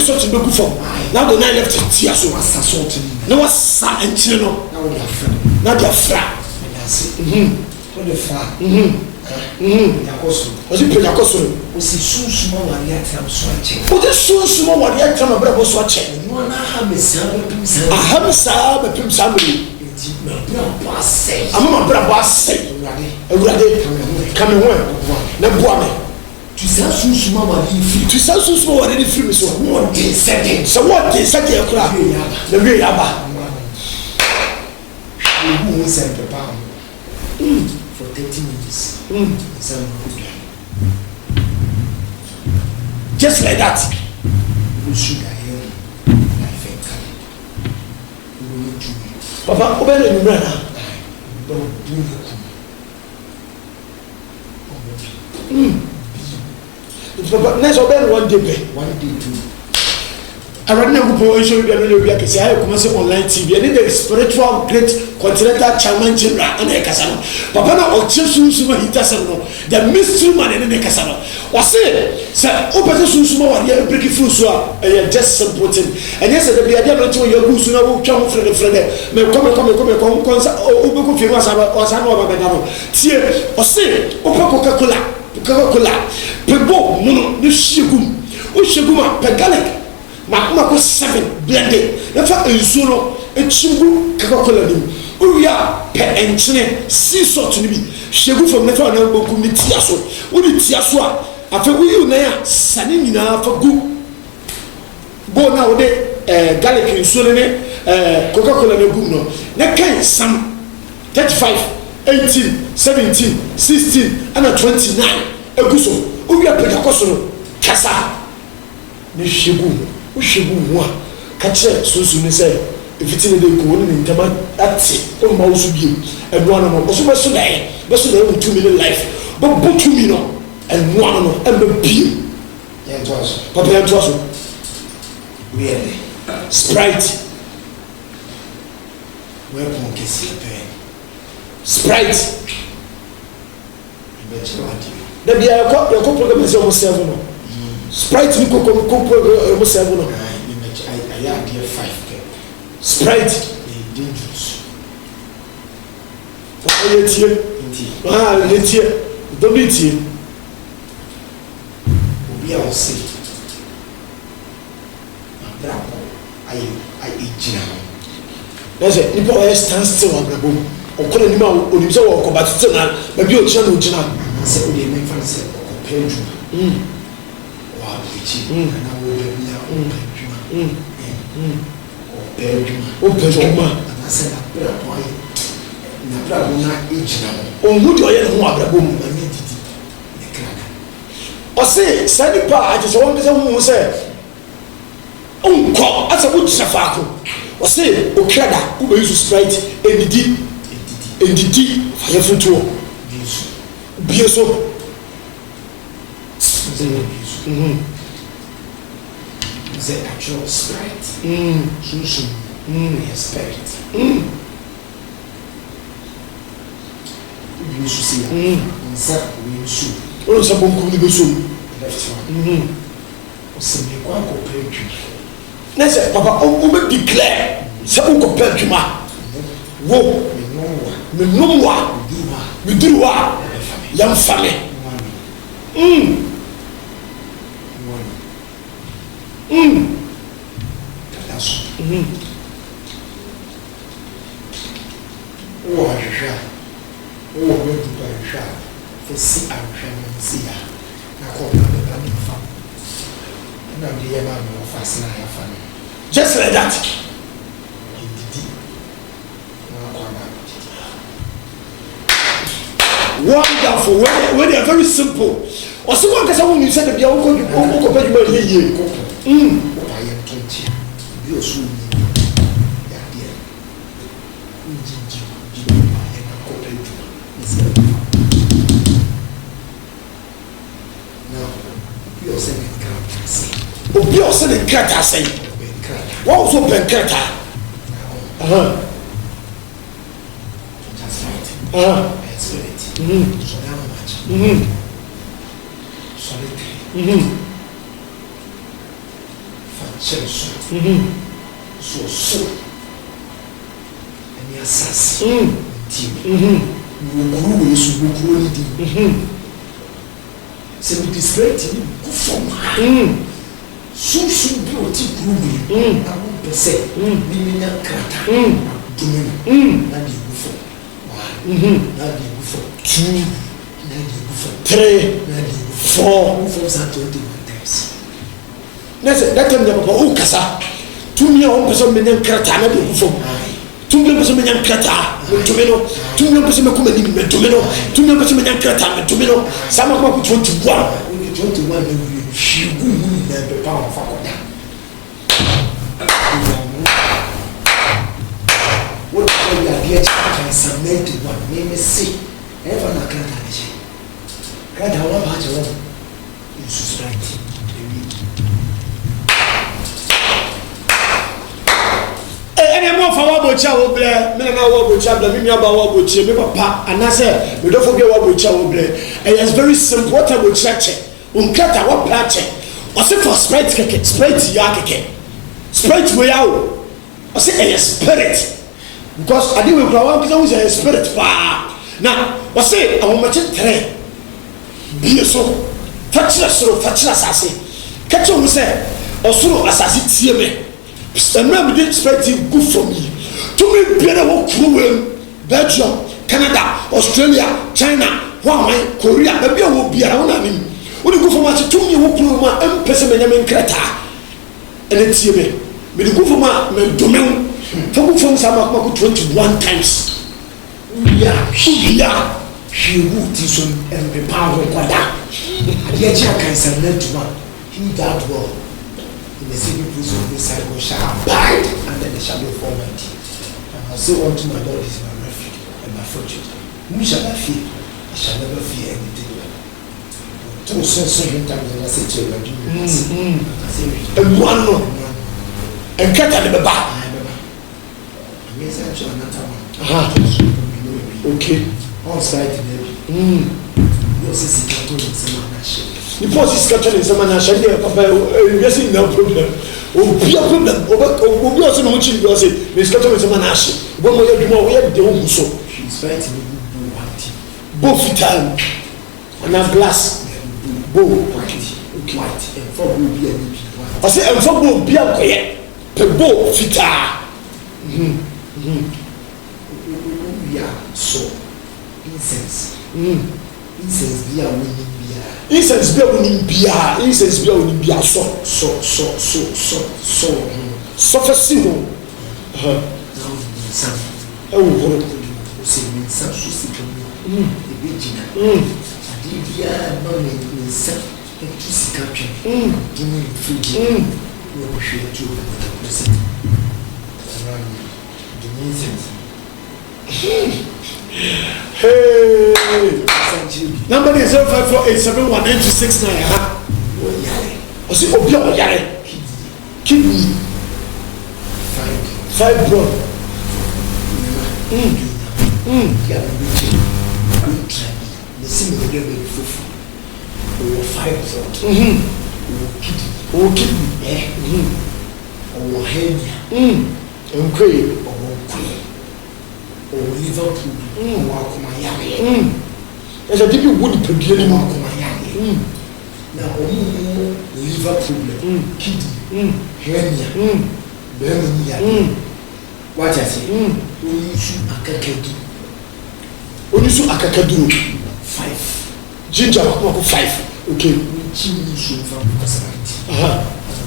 salt be good for now the nine left tia so wasa salt now wasa and chile no now they are fra now they are fra that's what the fra yakoso o si pe yakoso o si sunsun ma wari atam so ache o de sunsun ma wari atam abra bo so ache no na ha me sa be pim sa aham sa be pim sa me na bra ba sei ama bra ba sei awurade kame ho na boa me tu sa sunsun ma wari fi tu sa sunsun ma wari fi me so what dey second so what dey second ekura na we yaba we send the palm for 30 minutes just like that we should hear I think we will do it papa obe le numra na don't do it papa next obe one day too already na go show you no we akese ayo kuma say online tv and the spiritual great continental chairman general and ekasa no papa na o chesunsu ma hitasem no the mystery man and ekasa no o say o pese sunsu ma wari break through so a just simple thing and yes the dia no to you go so na wo twa ho frede me come konsa o be ko firu asaba o sa no ba bega no tie o say o pe Coca-Cola pebo muno ni shigum o shiguma pe garlic makuma ko 7 blended na fa ensu no echigu Coca-Cola nim uya pe enchine sea salt ni bi shegu from na fa na boku ni tia so wo ni tia so a afa uyu na ya sane nyina fa gu bo na wo de garlic ensu ne Coca-Cola na gu no na kan sam 35 18 17 16 and 29 eguso uya pe yakoso no kasa ni shegu o shegu ho a ka kire sunsun ni say efiti ne de ko ni ntama ati o ma usu bi ebu ana mo so be so na o 2 million life but but 2 million and one no and be bi yeah it was papa ya to so really Sprite we pon ke si pe Sprite be chawati da bia ya ko program se o serve no Sprite ni ko program o serve no I had 5 Sprite dangerous o ye tie ye tie do bi tie obi a o se bravo I ejina that's it nipa o stand still abrabo o kono ni ma o ni se wo ko batete na ba bi o kira no kira se o de me fa se o peju wa bichi na wo be bia o peju o peju ma na se na bravo na bravo na ejina o hu de o ye no abrabo mu na me didi ne kraka o se sa nipa a je so won se hu se unko asa wo tsafa ko o se o krada o be use Sprite endidi fire futuo bieso the actual Sprite sunsun respect you should see nsa we should o so bonku ni beso left one o se me kwa ko peju na say papa o be declare say o ko pa adwuma wo me nomwa me diruwa yam fame that's o ahwehwa o wo do ahwehwa for see ahwehwa see ya na ko na me fa na me ya ma no fa na ya fa just like that. Wonderful. When they are very simple. Or someone can say when you said the Bible, you go back to ye. Obi o se ne krata say. What also ben krata? That's right. So that much. Solitary. Fanchel so. And yes, team. Guru is Guru leading. So we display him go from so beauty guru. I won't per se. Meaning a crata. Domin. Not the before. Not the before. 2, 3, 4, 21 times. That time the papa o kasa. 2 million on person me nyam krata na be bufo. 2 million person me nyam krata me tumeno. 2 million person me kuma ni me tumeno. 2 million person me nyam krata me tumeno. Sama kuma ku 21. Only 21 we shigu mu na be pa on fa koda. What you are here can submit to one name see. Ever na krata na je. Krata wa ba je wo. Jesus right. Any more for what bocha wo ble, me na wo bocha ble, me aba wo bocha, me papa anase me do forget wo bocha wo ble. And it's very simple. What about church? Unkata what plache? O se for spirit keke, spirit ya keke. Spirit we yawo. O se a spirit. Because I didn't know because I was a spirit pa. Now, o se a wo mache tre. Bi so. Fachira soro, fachira sase. Kacho mo se osoro asase tie me. Remember this perspective good for me. To me, better work through Belgium, Canada, Australia, China, Hawaii, Korea. Maybe I will be around him. When you go for much, 2 years work through my person in Creta. And it's here. When you go for my domain, from some 21 times. Yeah, she would teach him and be power of Quada. And yet, I can send to one. He that well. The secret place of this side shall abide under the shadow of Almighty. And I'll say unto my God is my refuge and my fortune. Whom shall I fear? I shall never fear anything. Two certain times I say to you, and one more. And cut at the back. I may say another one. Okay. On side today. Your sister told me some the post is catching someone and shall papa yes no problem. Be a problem. Obi also no chin go say me catching someone ash. Go mo yaduma we yad de wo so. She's fighting with white. Both time and a glass. Bo White. Okay. White. And for will be a white. I say and for bo be a koye. Pe bo fita. We are so incense. Incense be a winning. Incense be onim bia, incense be onim bia so sufisi ho. Now some Oh, say me some susi come. Ebejina. Adia no me some to sikapin. Dini food. We will share to the person. Around the incense. Hey, number is 0548719269. I see Obio Yare. Kidney. Fibroid. The same way we fufu. Or fibroid. Or kidney. Or kidney. ɔwɔ hernia nkwe ɔwɔ liver problem ɔwɔ akoma yareɛ ɛsɛ de bi wo nipadua ni mu akoma yareɛ na ɔmo liver problem kidney hernia bɛrima ni yareɛ wate ase onisu akakaduro 5 ginger ko 5 okay chi ni su fa ko santi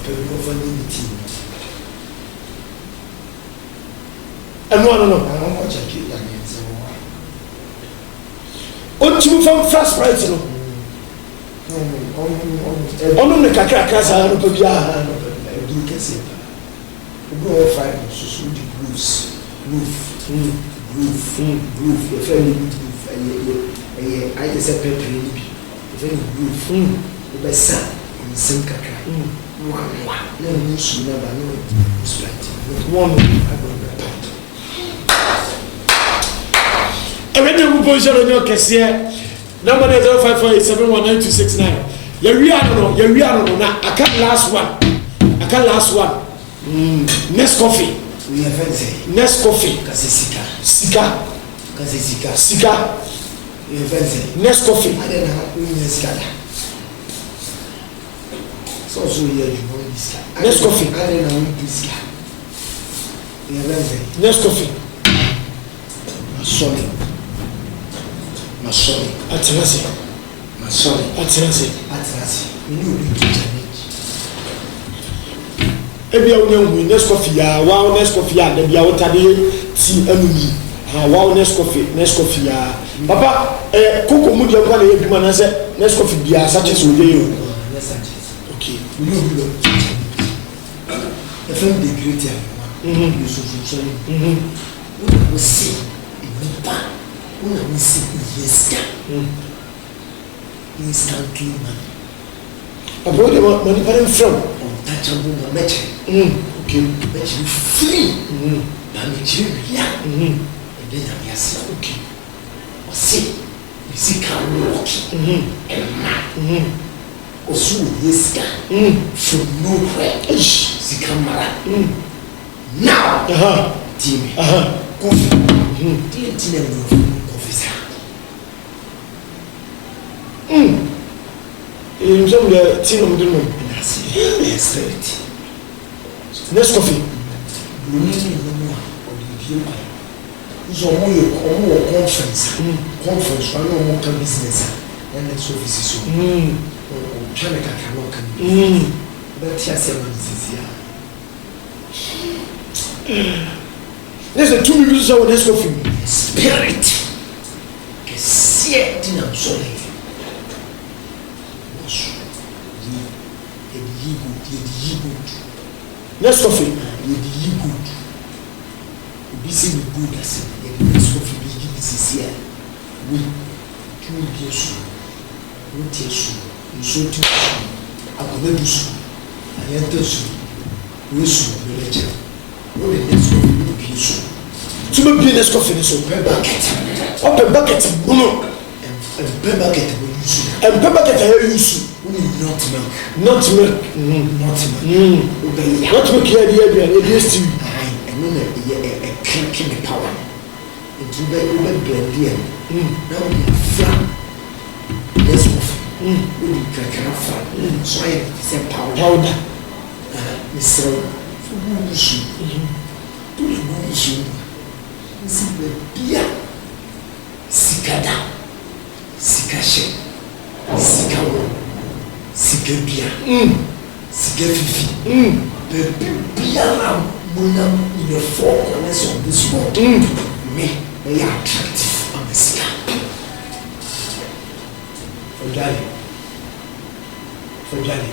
pe ko fa ni ti no na ko check ya ni se wo o chi fa fast price no ono ne kakra sa no pa bia do kese go 5 so so di groove the family I just said pepper ni bi very groove the best in sim kakra na ni su na ba no straight one everything we position on your kese number 0548719269 ya wi ano na aka last one next coffee we have fancy next coffee kasi sika we have fancy next coffee I don't know we need sika so you want this next coffee I don't know this we have fancy next coffee masoli atenase you know we do ebia wo nhu next coffee ya wow next coffee ya da bia wo tade ti anuni wow next coffee ya papa koko mu dia kwa na yeduma na se next coffee bia sachet so dey o okay we know the film the great you so we see we see yes instantly man papa de money parent from untouchable na match okay match free na Nigeria and then I'm yes okay o see you see can walk and osu yes from nowhere see camera now team coffee team officer in some the team of the room next coffee so more conference one more can business and next office so China cannot come but yes there's a 2 minutes of next coffee spirit que siete na sorry next coffee you good busy with good as next coffee be give this here we two years we teach you so to akobedu so ayento so we so the lecture we next coffee be so to be next coffee so open bucket boom and bucket we use and bucket I use not milk not milk here the stew and no a cranky power it will be blend here now we flat this we crack flat so I say powder Mr. Fubushi Fubushi Sibia Sikada Sikashe Sikawo Sikabia Sikafifi Biala Munam in the four corners of this world me they are attractive on the sky for Johnny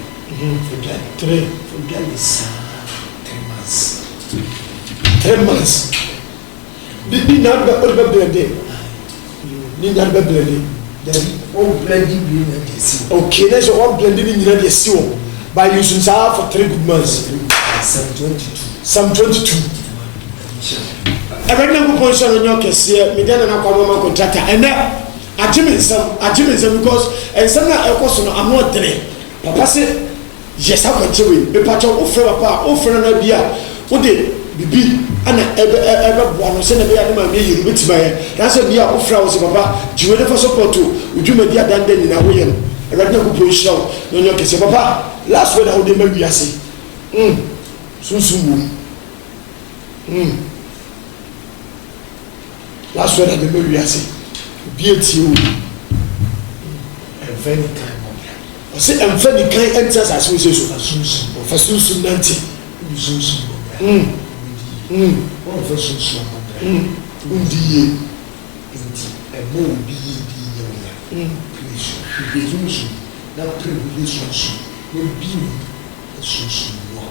3 months Ni not blended. Then all blending being okay, there's one blending in the sea by using Sahara for 3 good months. Some 22. I read no position on your case here, Mediana Nakama contractor, and that I Jimmy some because and some of course I'm not there. Papa said, yes akwanche we epacho wo frɛ papa wo frɛ na bia wo de bibi ana ebe bo no se na bia de ma me yiru betima ye na se bia wo frɛ wo se papa jiwe de fa support o udwuma dia danda nyina wo ye no erade na kupo hira wo no nyo kese papa last word how de ma wiase sunsun last word de ma wiase obi etie o very kind o se emfa ni kan enters as we say so sunsun o fa sunsun nanti sunsun one of us sunsun undiye inti emo bi di ya please be sunsun na pray be sunsun no bi sunsun no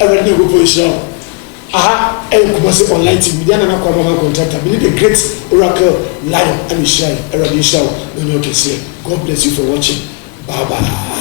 every day go position aha kumase online tv dia na kwa mama contractor be the great oracle lion and shine every show no no can say god bless you for watching bye bye